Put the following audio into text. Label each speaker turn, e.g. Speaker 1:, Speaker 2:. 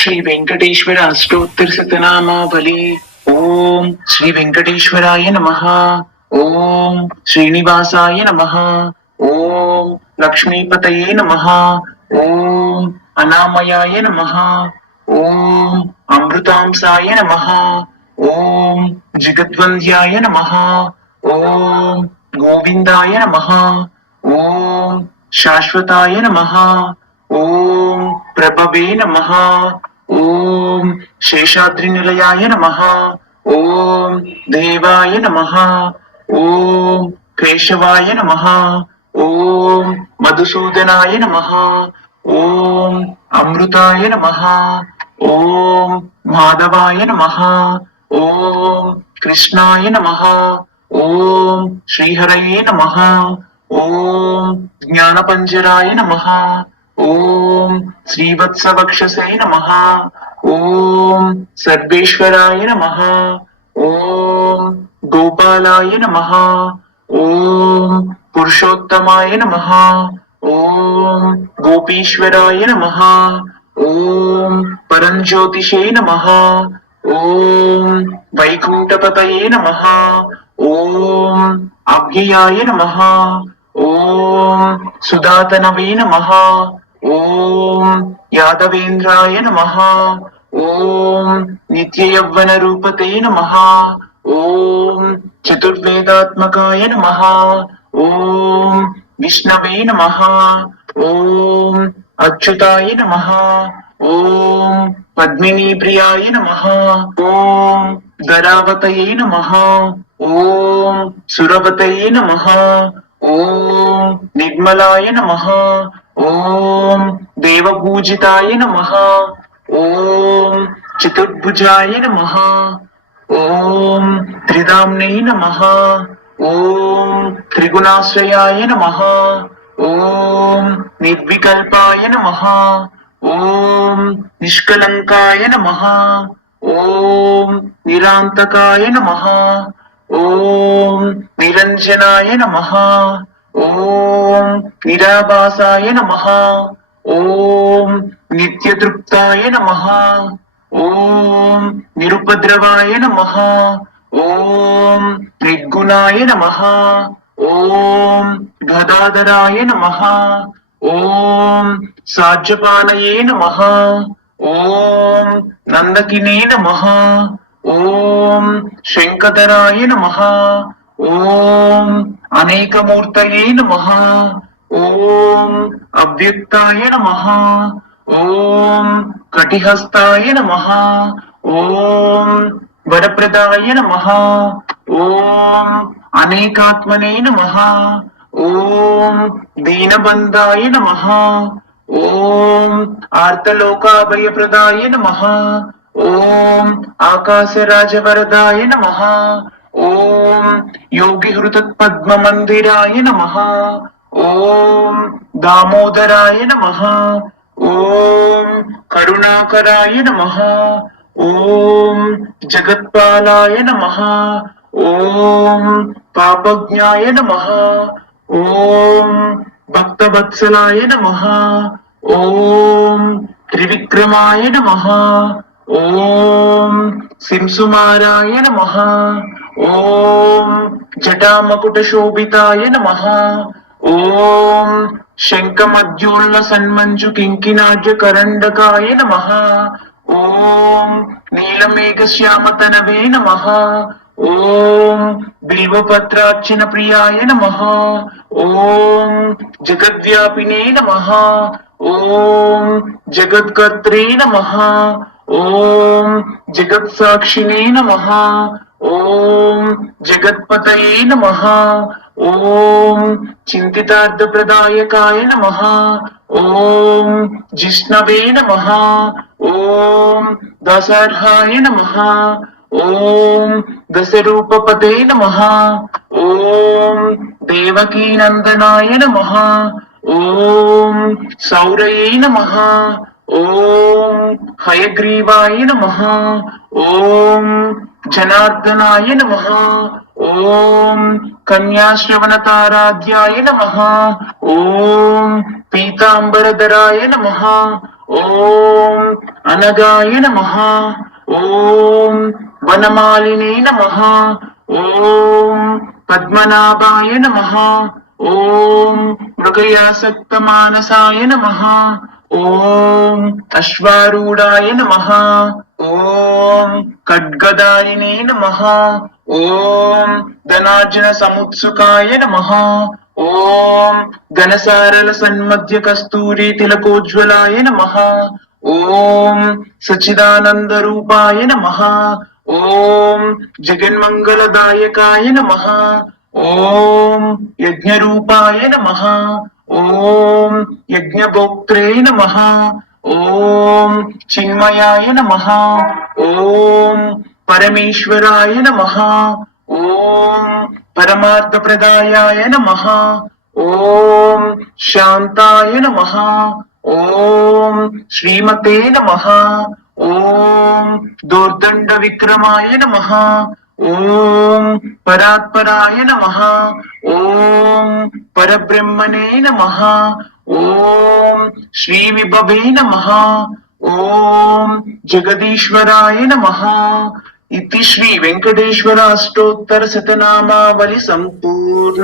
Speaker 1: శ్రీ వెంకటేశ్వర అష్టోత్తర శతనామావళి ఓం శ్రీ వెంకటేశ్వరాయ నమ ఓం శ్రీనివాసాయ నమ ఓం లక్ష్మీపతయే నమ ఓం అనామయాయ నమ ఓం అమృతాంసాయ నమ ఓం జగద్వంద్యాయ నమ ఓం గోవిందాయ నమ ఓం శాశ్వతాయ నమ ఓం ప్రభవే ஓம் சேஷாத்ரி நிலையாய நமஹா. ஓம் தேவாய நமஹா. ஓம் கேசவாய நமஹா. ஓம் மதுசூதனாய நமஹா. ஓம் அமிர்தாய நமஹா. ஓம் மாதவாய நமஹா. ஓம் கிருஷ்ணாய நமஹா. ஓம் ஸ்ரீஹரையே நமஹா. ஓம் ஞானபஞ்சராய நமஹா. ॐ श्रीवत्सवक्षसे नमः। ॐ सर्वेश्वराय नमः। ॐ गोपालाय नमः। ॐ पुरुषोत्तमाय नमः। ॐ गोपीश्वराय नमः। ॐ परञ्ज्योतिषे नमः। ॐ वैकुण्ठपतये नमः। ॐ अभ्ययाय नमः। ॐ सुदातनवे नमः। ஓம் யாதவேந்திராய நமஹா. ஓம் நித்ய யவ்வன ரூபதே நமஹா. ஓம் சதுர்வேதாத்மகாய நமஹா. ஓம் விஷ்ணவே நமஹா. ஓம் அச்சுதாய நமஹா. ஓம் பத்மினி பிரியாய நமஹா. ஓம் கராவதையே நமஹா. ஓம் சுரவதையே நமஹா. ஓம் நிர்மலாய நமஹா. ஓம் தேவபூஜிதாய நமஹா. ஓம் சதுர்புஜாய நமஹா. ஓம் திரிதாம்னை நமஹா. ஓம் திரிகுணாஸ்ரயாய நமஹா. ஓம் நிர்விகல்பாய நமஹா. ஓம் நிஷ்கலங்காய நமஹா. ஓம் நிராந்தகாய நமஹா. ஓம் நிரஞ்சனாய நமஹா. ఓం నిరాభాసాయ నమ. ఓం నిత్యతృప్తాయ నమ. ఓం నిరుపద్రవాయ నమ. ఓం నిర్గుణాయ నమ. ఓం గదాధరాయ నమ. ఓం సాధ్యపాలయే నమ. ఓం నందకినే నమ. ఓం శంకధరాయ నమ. ఓం అనేకమూర్తయే నమ. ఓం అభ్యుక్తాయ నమ. ఓం కటిహస్తాయ నమ. ఓం వరప్రదాయ నమ. ఓం అనేకాత్మనే నమ. ఓం దీనబంధాయ నమ. ఓం ఆర్తలోకాభయప్రదాయ నమ. ఓం ఆకాశరాజవరదాయ నమ. ஓம் யோகி ஹிருதத் பத்ம மந்திராய நமஹா. ஓம் தாமோதராய நமஹா. ஓம் கருணாகராய நமஹா. ஓம் ஜகத்பாலாய நமஹா. ஓம் பாபஜ்ஞாய நமஹா. ஓம் பக்தவத்சலாய நமஹா. ஓம் திரிவிக்ரமாய நமஹா ஓம் சிம்சுமாராய நமஹா ఓం జటామకుటశోభితాయ నమ. ఓం శంఖమద్యోళ్ళ సన్మంజు కింకినాడ్య కరండకాయ నమ. ఓం నీలమేఘ నీలమేఘశ్యామతనవే నమ. ఓం బిల్వపత్రార్చన ప్రియాయ నమ. ఓం జగద్వ్యాపినే నమ. ఓం జగద్కర్త్రే నమ. ఓం జగత్సాక్షినే నమ. ఓం జగత్పతయే నమ. ఓం చింతితార్థప్రదాయకాయ నమ. ఓం జిష్ణవే నమ. ఓం దశార్హాయ నమ. ఓం దశరూపపతే నమ. ఓం దేవకీనందనాయ నమ. ఓం సౌరయే నమ. ఓం హయగ్రీవాయ నమ. ஓம் ஜனார்தனாய நம ஓம் கன்யாஸ்ரவணதாராத்யாய நம ஓம் பீதாம்பரதராய நம ஓம் அனகாய நம ஓம் வனமாலினே நம ஓம் பத்மநாபாய நம ஓம் மிருகயாசக்த மானசாய நம ஓம் அஸ்வாரூடாய நம ఓం ఖడ్గదారినే నమ. ఓం ధనార్జున సముత్సుకాయ నమ. ఓం ఘనసారల సన్మధ్య కస్తూరి తిలకోజ్వలాయ నమ. ఓం సచిదానంద రూపాయ నమ. ఓం జగన్మంగళదాయకాయ నమ. ఓం యజ్ఞరూపాయ నమ. ఓం యజ్ఞభోక్త్రే నమ. ஓம் சின்மயாய நமஹா. ஓம் பரமேஸ்வராய நமஹா. ஓம் பரமார்த்த பிரதாயாய நமஹா. ஓம் சாந்தாய நமஹா. ஓம் ஸ்ரீமதே நமஹா. ஓம் தோர்தண்ட விக்ரமாய நமஹா. ఓం పరాత్పరాయ నమ. ఓం పరబ్రహ్మణే నమ. ఓం శ్రీ విభవే నమ. ఓం జగదీశ్వరాయ నమ. ఇది శ్రీ వెంకటేశ్వర అష్టోత్తర శతనామావళి సంపూర్ణ